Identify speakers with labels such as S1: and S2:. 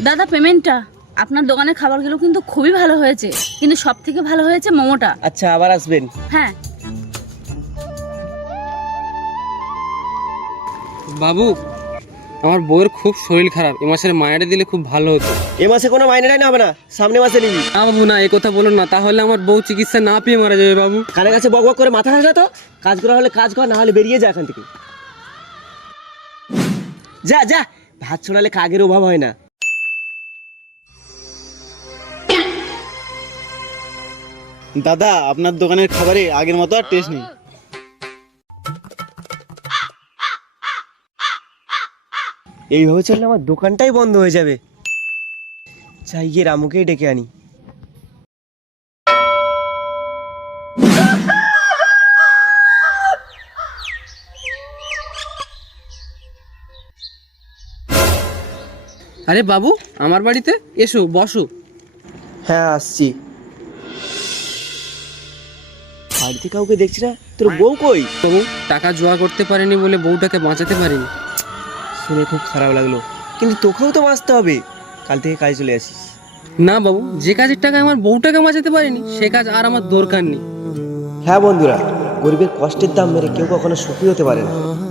S1: দাদা পেমেন্টটা। আপনার দোকানের খাবারগুলো কিন্তু খুবই ভালো হয়েছে, কিন্তু সব থেকে ভালো হয়েছে মোমোটা।
S2: আচ্ছা, আবার আসবেন।
S1: হ্যাঁ।
S3: বাবু, আমার বউয়ের খুব শরীর খারাপ, এ মাসের মায়েরা দিলে খুব ভালো হতো।
S2: এ মাসে কোনো মাইনে টাইনে হবে না, সামনে মাসে নিবি।
S3: না বাবু না, এ কথা বলো না, তাহলে আমার বউ চিকিৎসা না পেয়ে মারা যাবে বাবু।
S2: কানে কাছে বক বক করে মাথা খাস না তো। কাজ করা হলে কাজ কর, না হলে বেরিয়ে যা এখান থেকে। যা যা, ভাত ছড়ালে কাগের অভাব হয় না।
S4: দাদা, আপনার দোকানের খাবারে আগের মতো আর টেস্ট নেই।
S2: এইভাবে চললে আমার দোকানটাই বন্ধ হয়ে যাবে। চাই গিয়ে রামুকেই ডেকে আনি।
S3: আরে বাবু, আমার বাড়িতে এসো, বসো।
S2: হ্যাঁ, আসছি। বাড়িতে কাউকে দেখছি না, তোর বউ কই?
S3: বাবু, টাকা জোয়া করতে পারিনি বলে বউটাকে বাঁচাতে পারিনি।
S2: শুনে খুব খারাপ লাগলো, কিন্তু তোকেও তো বাঁচতে হবে। কাল থেকে কাজে চলে আসিস।
S3: না বাবু, যে কাজের টাকা আমার বউটাকে বাঁচাতে পারিনি সে কাজ আর আমার দরকার নেই।
S2: হ্যাঁ বন্ধুরা, গরিবের কষ্টের দাম মেরে কেউ কখনো সুখী হতে পারে না।